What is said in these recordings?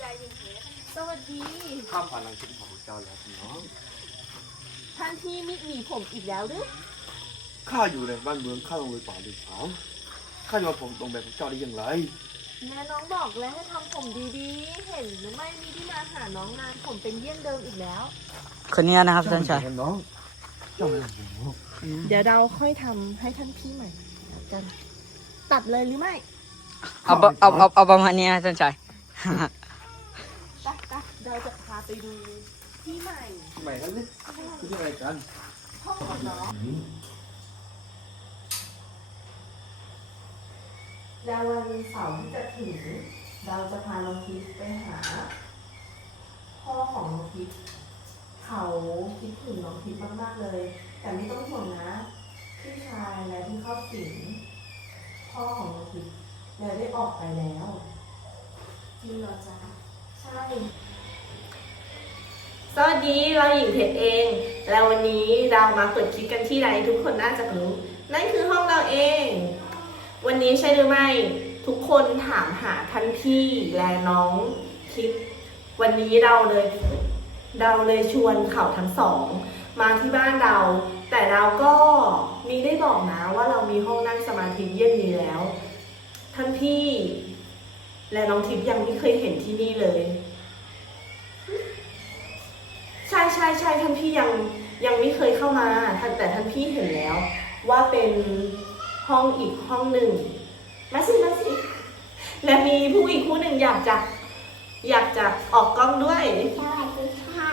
ใจจริงๆสวัสดี ข้ามผ่านทางคิดของเจ้าแล้วพี่น้อง ท่านพี่มิหนีผมอีกแล้วหรือ ข้าอยู่ในบ้านเมืองข้าลงเลยป่าเลยสาวข้าจะมาผมตรงแบบของเจ้าได้อย่างไร แม่น้องบอกแล้วให้ทำผมดีๆ เห็นหรือไม่มีที่มาหาน้องนานผมเป็นเยี่ยงเดิมอีกแล้ว คนนี้นะครับท่านชายเจ้น้อง เจ้าไม่ต้องห่วงเดี๋ยวเราค่อยทำให้ท่านพี่ใหม่กัน ตัดเลยหรือไม่ เอาประเอาเอาเอาประมาณนี้นะท่านชาย ไปไปเราจะพา ไปดูที่ใหม่ทำไมกันเนี่ยคืออะไรกันห้องของน้องแล้ววันเสาร์ที่จะถึงเราจะพาน้องคิดไปหา พ่อของน้องคิดเขาคิดถึงน้องคิดมากๆเลย แต่ไม่ต้องห่วงนะพี่ชายและพี่ครอบสิงพ่อของน้องคิดแล้วได้ออกไปแล้วจริงเหรอจ๊ะใช่ สวัสดีเราหญิงเพชรเอง แล้ววันนี้เรามาเปิดคลิปกันที่ไหนทุกคนน่าจะรู้ นั่นคือห้องเราเอง วันนี้ใช่หรือไม่ ทุกคนถามหาท่านพี่และน้องคิดวันนี้เราเลยเราเลยชวนเขาทั้งสอง มาที่บ้านเรา แต่เราก็มีได้บอกนะว่าเรามีห้องนั่งสมาธิเยี่ยมนี้แล้วท่านพี่ และน้องทิพย์ยังไม่เคยเห็นที่นี่เลย ใช่ใช่ใช่ท่านพี่ยังยังไม่เคยเข้ามาท่านแต่ท่านพี่เห็นแล้ว ว่าเป็นห้องอีกห้องหนึ่งมาสิมาสิและมีผู้อีกผู้หนึ่งอยากจะอยากจะออกกล้องด้วยสวัสดีค่ะ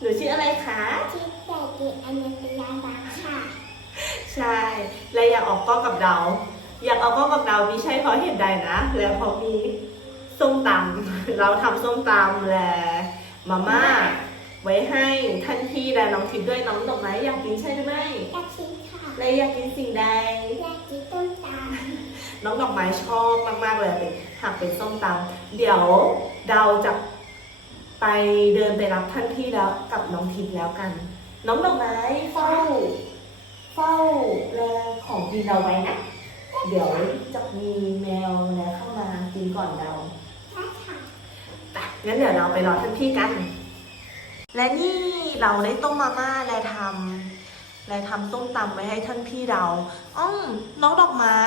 หนูชื่ออะไรคะชื่อเด็กหญิงอัญญาบักค่ะ ใช่และอยากออกกล้องกับเรา อยากออกกล้องกับเราไม่ใช่เพราะเหตุใดนะแล้วเพราะมีส้มตำเราทำส้มตำและมาม่า ไว้ให้ท่านพี่และน้องทิพย์ด้วยน้องดอกไม้อยากกินใช่หรือไม่อยากกินค่ะและอยากกินสิ่งใด อยากกินต้มตาลน้องดอกไม้ชอบมากๆเลยเป็นหากเป็นส้มตำเดี๋ยวเราจะไปเดินไปรับท่านพี่แล้วกับน้องทิพย์แล้วกัน น้องดอกไม้เฝ้า เฝ้าแลของกินเราไว้นะเดี๋ยวจะมีแมวแลเข้ามากินก่อนเราได้ค่ะไปงั้นเดี๋ยวเราไปรอท่านพี่กัน และนี่เราได้ต้มมาม่าและทำและทำส้มตำไว้ให้ท่านพี่เราอ้อมน้องดอกไม้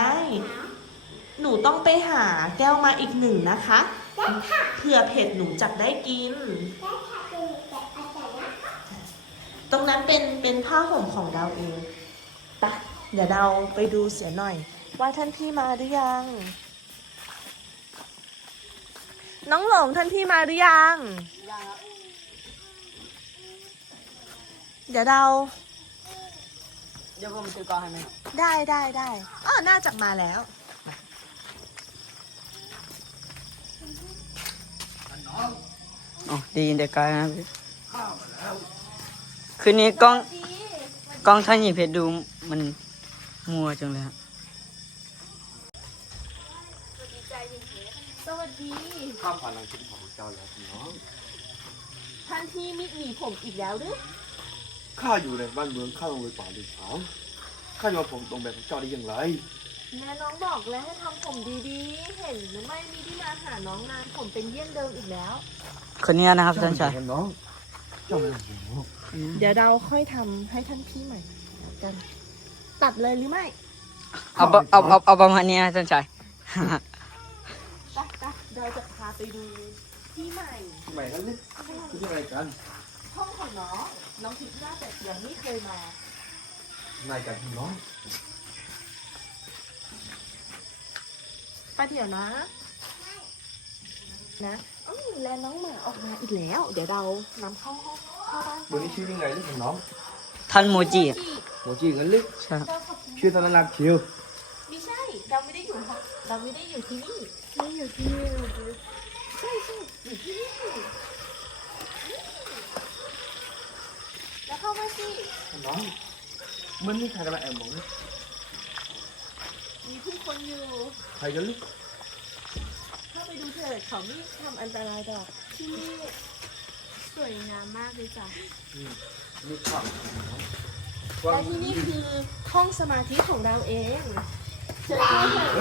หนูต้องไปหาแก้วมาอีกหนึ่งนะคะได้ค่ะเผื่อเผ็ดหนูจับได้กิน ได้ค่ะดูแต่อาจารย์นะตรงนั้นเป็นเป็นผ้าห่มของเราเองไปเดี๋ยวเราไปดูเสียหน่อย ว่าท่านพี่มาหรือยัง น้องหลงท่านพี่มาหรือยัง เดี๋ยวเรา เดี๋ยวผมซื้อกล้องให้ไหมได้ได้ได้อ๋อน่าจะมาแล้วอ๋อไดีนแต่ไกลนะพี่คืนนี้กล้องกล้องท่านหญิงเพชรดูมันมัวจังเลยฮะสวัสดีข้ามผ่านทางคิดของเจ้าแล้วพี่น้องท่านพี่มิหนีผมอีกแล้วหรือ ข้าอยู่ในบ้านเมืองข้าลงเลยป่าเลยสาวข้าจะมาผมตรงแบบของเจ้าได้อย่างไร แม่น้องบอกแล้วให้ทำผมดีๆ เห็นหรือไม่มีที่มาหาน้องนานผมเป็นเยี่ยงเดิมอีกแล้ว คนนี้นะครับท่านชายเจ้น้องเจ้าไม่ต้องห่วงเดี๋ยวเราค่อยทำให้ท่านพี่ใหม่กัน ตัดเลยหรือไม่เอาประเอาเอาเอาประมาณนี้นะท่านชาย ไปไปเราจะพาไปดูที่ใหม่ทำไมกันเนี่ยคืออะไรกัน ห้องของน้อง น้องทิพย์น่าจะยังไม่เคยมา นายกันพี่น้องไปเดี๋ยวนะ นะอืมและน้องหมาออกมาอีกแล้ว เดี๋ยวเรานำเข้าห้องเข้าบ้านวันนี้ชื่อยังไงลูกของน้องท่านโมจิอะโมจิกันลึกใช่ครับเราขอบคุณชื่อตอนนั้นรับคิวไม่ใช่ เราไม่ได้อยู่ห้องเราไม่ได้อยู่ที่นี่ไม่อยู่ที่นี่ใช่ใช่อยู่ที่นี่ น้องมันนี่ใครกำลังแอบมองเลยมีผู้คนอยู่ ใครกันลึกเข้าไปดูเถิดเขาไม่ทำอันตรายดอกที่นี่สวยงามมากเลยจ้ะลึกข้างและที่นี่คือห้องสมาธิของเราเองเชิญเข้าเถอะ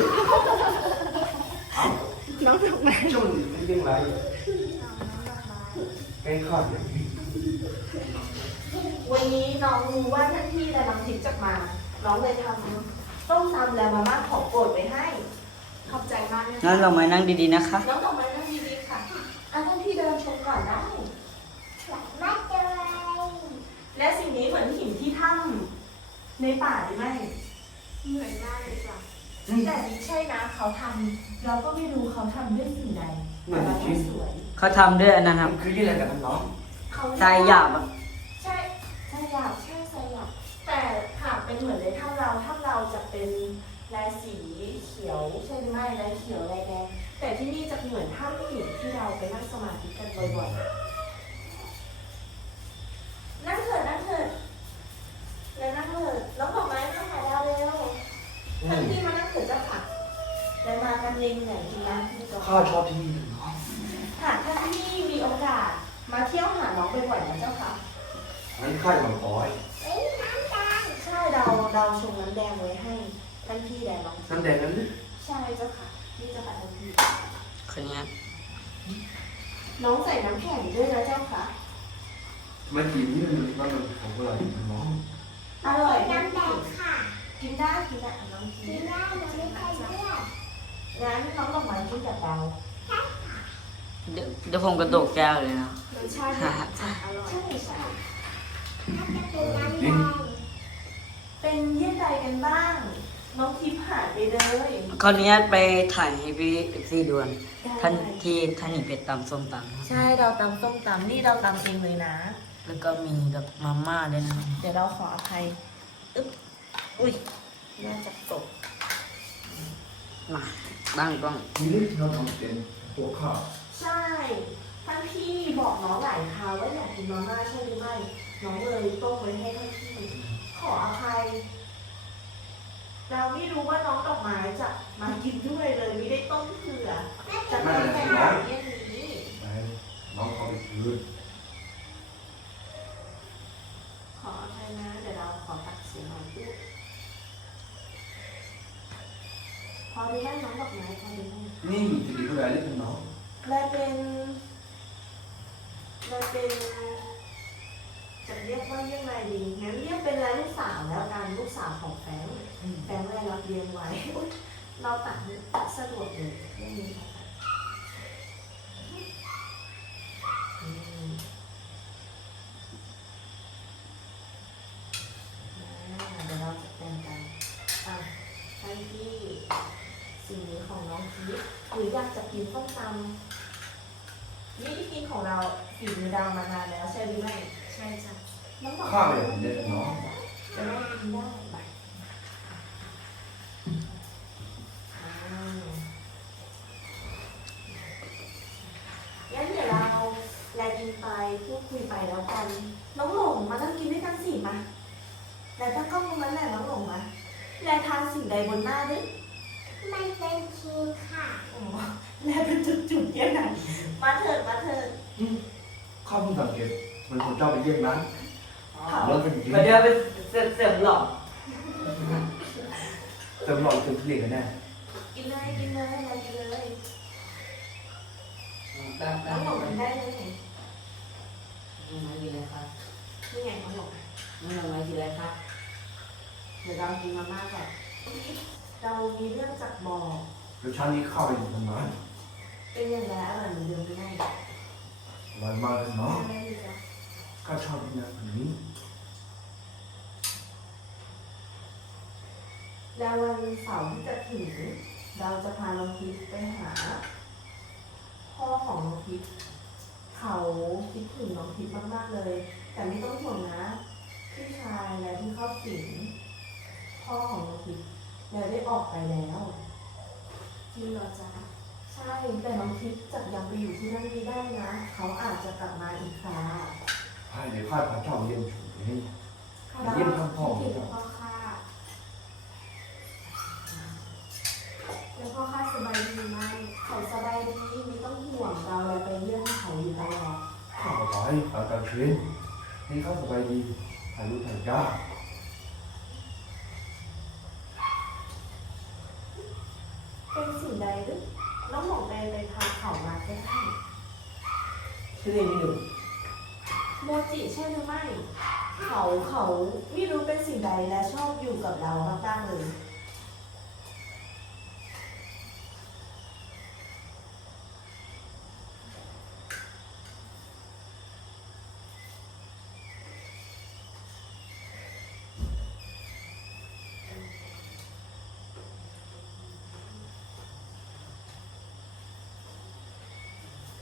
น้องดอกไม้ ช่วงนี้เป็นยังไงใกล้ข้าวอย่างนี้ วันนี้น้องรู้ว่าท่านพี่และน้องทิพย์จะมา น้องเลยทำต้มตำและมาม่าของโปรดไปให้ ขอบใจมากนะงั้นเรามานั่งดีๆนะคะ น้องดอกไม้นั่งดีๆค่ะอะท่านพี่เดินชมก่อนได้สวยมากเลยและสิ่งนี้เหมือนหินที่ถ้ำในป่าหรือไม่เหมือนมากเลยจ้ะแต่นี่ใช่นะเขาทำเราก็ไม่รู้เขาทำด้วยสิ่งใดแต่เราก็สวย เขาทำด้วยอันนั้นครับ คือยี่อะไรกันน้อง เขาทรายหยาบอะใช่ทรายหยาบใช่ทรายหยาบแต่หากเป็นเหมือนในถ้ำเราถ้ำเราจะเป็นลายสีเขียวใช่หรือไม่ลายเขียวลายแดงแต่ที่นี่จะเหมือนถ้ำหินที่เราไปนั่งสมาธิกันบ่อยๆนั่งเถิดนั่งเถิดแล้วนั่งเถิดน้องดอกไม้มาหาดาวเร็วท่านพี่มานั่งเถิดเจ้าค่ะแล้วมากันเองไหนดีนะพี่จอข้าชอบที่นี่น้องหากท่านพี่มีโอกาสมาเที่ยวหาน้อง บ่อยๆนะเจ้าค่ะงั้นข้าจะมาขอให้เอ้ยน้ำตาลใช่เราเราชงน้ำแดงไว้ให้ ท่านพี่และน้องน้ำแดงนั้น ใช่เจ้าค่ะนี่เจ้าค่ะท่านพี่ คนนี้น้องใส่น้ำแข็งด้วยนะเจ้าค่ะ มันกินนี่มันมันของอะไรน้องอร่อยน้ำแดงค่ะ กินได้กินได้อะน้องกิกินนได้หนูไม่เคยเลือกงั้นน้องดอกไม้กินกับเรา เดี๋ยวเดี๋ยวผมกระโดดแก้วเลยนะรสชาติเนี่ยจะอร่อยใช่ใช่ถ้าจะเป็นน้ำแดงเป็นเยี่ยงใดกันบ้าง น้องทิพย์หายไปเลยขออนุญาตไปถ่ายให้พี่เอ็กซี่ด่วนท่านที่ท่านหญิงเพชรตำส้มตำใช่เราตำส้มตำนี่เราตำเองเลยนะ แล้วก็มีกับมาม่าด้วยนะเดี๋ยวเราขออภัยอึ๊บอุ้ยน่าจะตกมาตั้งกล้องทีนี้เราทำเป็นพวกข้าว ใช่ท่านพี่บอกน้องหลายคราวว่าอยากกินมาม่าใช่หรือไม่ น้องเลยต้มไว้ให้ท่านพี่ขออภัย เราไม่รู้ว่าน้องดอกไม้จะมากินด้วยเลยไม่ได้ต้มเผื่อจะต้มแค่แบบเยี่ยงนี้ไปน้องเขาไปคืนขออภัยนะเดี๋ยวเราขอตัดเสียงหน่อยปุ๊บพอดีไหมน้องดอกไม้พอดีไหมนี่จะดีเท่าไหร่นี่เป็นน้อง และเป็นและเป็นจะเรียกว่าเรียกอะไรดีงั้นเรียกเป็นอะไรลูกสาวแล้วกันลูกสาวของแฟงแฟงอะไรรับเลี้ยงไว้อุ๊ยเราตัดตัดสะดวกเลยไม่มีค่ะอืมอ่าเดี๋ยวเราจะแต่งกันอะไปที่สิ่งนี้ของน้องพีชหรืออยากจะกินส้มตำนี่ที่กินของเราฝีมือ ดาวมานานแล้วใช่หรือไม่ใช่จ้ะน้องบอกข้าวเลยเด็กน้องจะได้กินได้ไปอ่างั้นเดี๋ยวเราแลกินไปพูดคุยไปแล้วกัน น้องหลงมาต้องกินด้วยกันสิมาแลตั้งกล้องตรงนั้นแหละน้องหลงมาแลทานสิ่งใดบนหน้าด้วย มันเป็นครีมค่ะ อ๋อแลเป็นจุดๆเยี่ยงนั้นมาเถิดมาเถิด ข้าวเพิ่งสังเกตมันคน เจ้าไปเยี่ยมนะแล้วเป็นจริงเดี๋ยวไปเสริมหลอกเติมหลอดเติมเกลี่ยกันแน่กินเลยกินเลยแลกินเลยตั้งน้ตั้องงหลงกินได้เลยน้องไม้กินอะไรครับนี่ไงน้องหลงน้องไม้กินอะไรครับเดี๋ยวเรากินมาม่าก่อนเรามีเรื่องจากบอกเดี๋ยวเช้านี้ข้าวไปอยู่ตรงนั้นเป็นอย่างไรอร่อยเหมือนเดิมหรือไม่อร่อยมากเลยน้องไม่ดีจ้ะ ข้าชอบที่นี่แบบนี้ แล้ววันเสาร์ที่จะถึงเราจะพาน้องพิษไปหา พ่อของน้องพิษเขาคิดถึงน้องพิษมากๆเลย แต่ไม่ต้องห่วงนะพี่ชายและที่เข้าสิงพ่อของน้องพิษแล้วได้ออกไปแล้วจริงเหรอจ๊ะใช่แต่น้องพิษจะยังไปอยู่ที่นั่นไม่ได้นะ เขาอาจจะกลับมาอีกครา ให้เดี๋ยวข้าพาเจ้าเยี่ยมชมนี่เราเยี่ยมทั้งพ่อคิดถึงพ่อค่ะแล้วพ่อข้าสบายดีไหมเขาสบายดีไม่ต้องห่วงเราเลยไปเยี่ยมเขาอยู่ตลอดข้าสบายตาตาเชนให้ข้าสบายดีถ่ายรูปถ่ายยาก เป็นสิ่งใดหรือน้องหลงไปไป ทุเรียนนี่ดู โมจิใช่หรือไม่ เขาเขาไม่รู้เป็นสิ่งใดและชอบอยู่กับเรามากๆเลย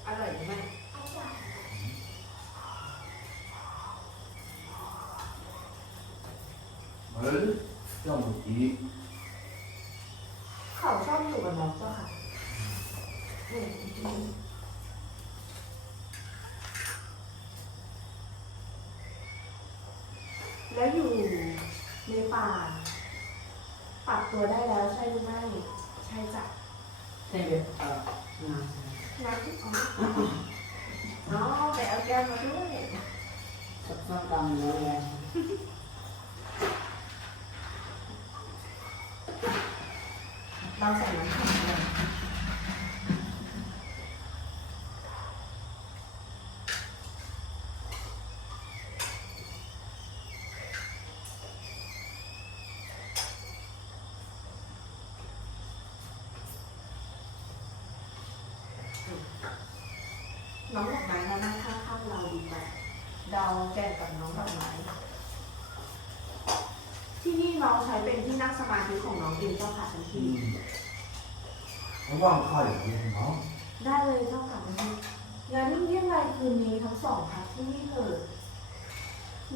อร่อยหรือไม่ เฮ้ยเจ้าหมูจีเขาชอบอยู่กับน้องเจ้าค่ะอืมแล้วอยู่ในป่าปรับตัวได้แล้วใช่หรือไม่ใช่จ้ะใช่แบบเออน้น้ำที่อ๋ออ๋อไปเอาแก้วมาด้วยำสักส้มตำเนื้อแรง เราใส่น้ำแข็งเลย น้องดอกไม้มานั่งข้างๆเราดีกว่าเราแก่กับน้องดอกไม้ที่นี่น้องใช้เป็นที่นั่งสมาธิของน้องเองเจ้าค่ะทันทีเขาว่างข้าอย่างนี้เนาะได้เลยเจ้าค่ะทันทีงานเยี่ยมรายคืนนี้ทั้งสองพักที่นี่เถิด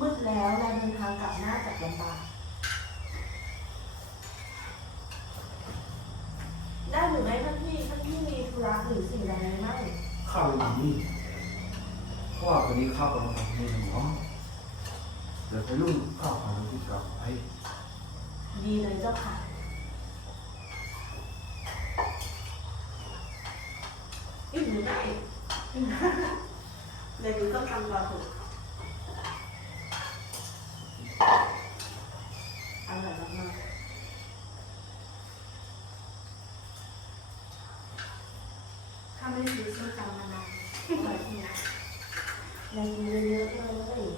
มืดแล้วแรงเดินทางกลับหน้าจากลำบากได้หรือไม่ท่านพี่ท่านพี่มีธุระหรือสิ่งใดไหม ข้าอยู่นี่เพราะว่าวันนี้ข้ากำลังทำเมนูเนาะเดี๋ยวไปรุ่นข้าวพาเราที่กลับไปดีเลยเจ้าค่ะ อิ่มหรือไม่อิ่มเดี๋ยวนี้ต้องทำรอถูกอร่อยมาก ถ้าไม่ซื้อส้มตำมานานอร่อยจริงนะ ๆอยากกินเยอะๆเลยเผ็ดหรือ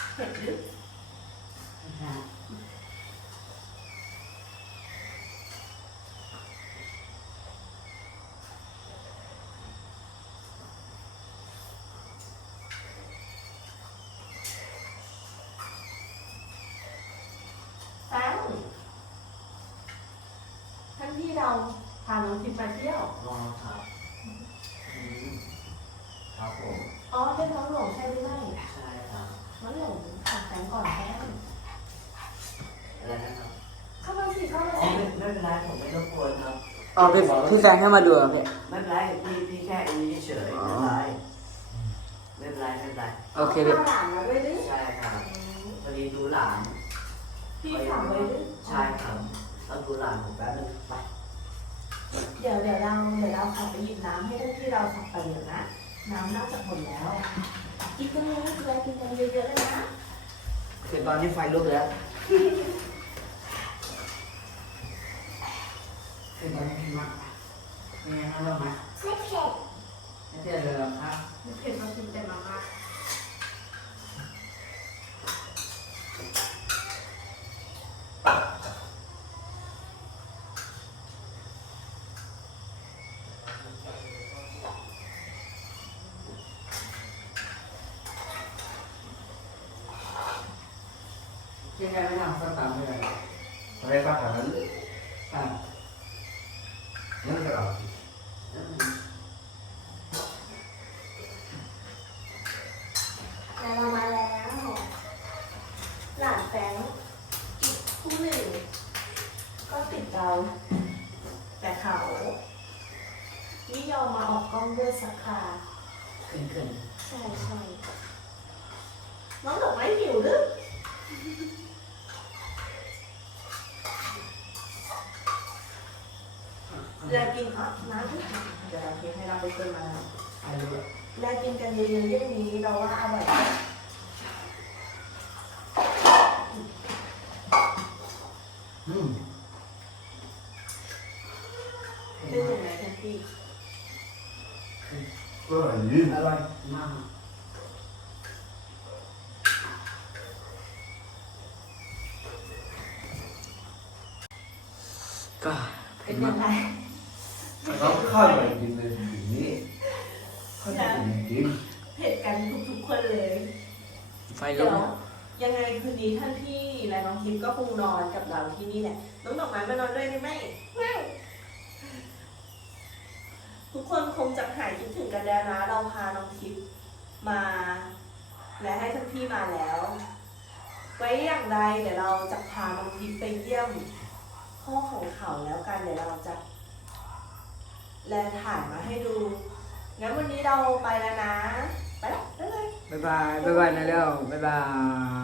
แฟงท่านพี่เราพาน้องทิพย์มาเที่ยว รอครับครับผม อ๋อเป็นน้องหลงใช่หรือไม่ ใช่ครับ น้องหลงถามแฟงก่อนแฟงอะไรนะครับเข้ามาสิเข้ามาอ๋อสิไม่ไม่เป็นไรผมไม่ต้องกลัวครับอ๋อพี่พี่แฟนให้มาดูครับพี่ไม่เป็นไรพี่พี่แค่อันนี้เฉยๆไม่เป็นไรไม่เป็นไรไม่เป็นไรโอเคพี่พาหลานมาด้วยดิใช่ครับอืมพอดีดูหลานพี่ถามไว้ดิใช่ครับต้องดูหลานผมแป๊บนึงไปเดี๋ยวเดี๋ยวเราเดี๋ยวเราขอไปหยิบน้ำให้ท่านพี่เราสักไปเดี๋ยวนะ น้ำน่าจะหมดแล้ว กินกันเลยกินอะไรกินกันเยอะๆเลยนะคือตอนนี้ไฟลุกแล้วคือตอนนี้มาเนี่ยนะเรามาไม่เผ็ดไม่เจอเลยหรอครับไม่เผ็ดเรากินแต่มาม่า พี่แฟนไม่ทำส้มตำเลยให้ข้าหานั้นครับนั่นก็เอาแต่เรามาแล้วหลานแฟงอีกคู่หนึ่ง ก็ติดเรา แต่เขาไม่ยอมมาออกกล้องด้วยสักคราขึ้นขึ้นใช่ใช่น้องดอกไม้หิวหรือ แากินอะน้ำที่นค่ะเดี๋ยวกินให้เราไปเติมมาอะไรเนี่ยแลกินกันเยอะๆเรื่องนี้เราว่าอร่อยอืมได้ยินที่ก็ยดีอร่อยมากก็เป็นยังไง ข้าวอย่างจริงเลยถึงนี้ข้าวอย่างจริงเผ็ดกันทุกๆคนเลยไฟเดี๋ลุยวกยังไงคืนนี้ท่านพี่และน้องทิพย์ก็คงนอนกับเราที่นี่แหละน้องดอกไม้มานอนด้วยได้ไหมไม่ทุกคนคงจะหายคิดถึงกันแล้วนะ เราพาน้องทิพย์มา และให้ท่านพี่มาแล้ว ไว้อย่างไรเดี๋ยวเราจะพาน้องทิพย์ไปเยี่ยมห้องของเขาแล้วกันเดี๋ยวเราจะ แลถ่ายมาให้ดู งั้นวันนี้เราไปแล้วนะ ไปแล้วไปเลย บ๊ายบาย บ๊ายบายนะเร็วบ๊ายบาย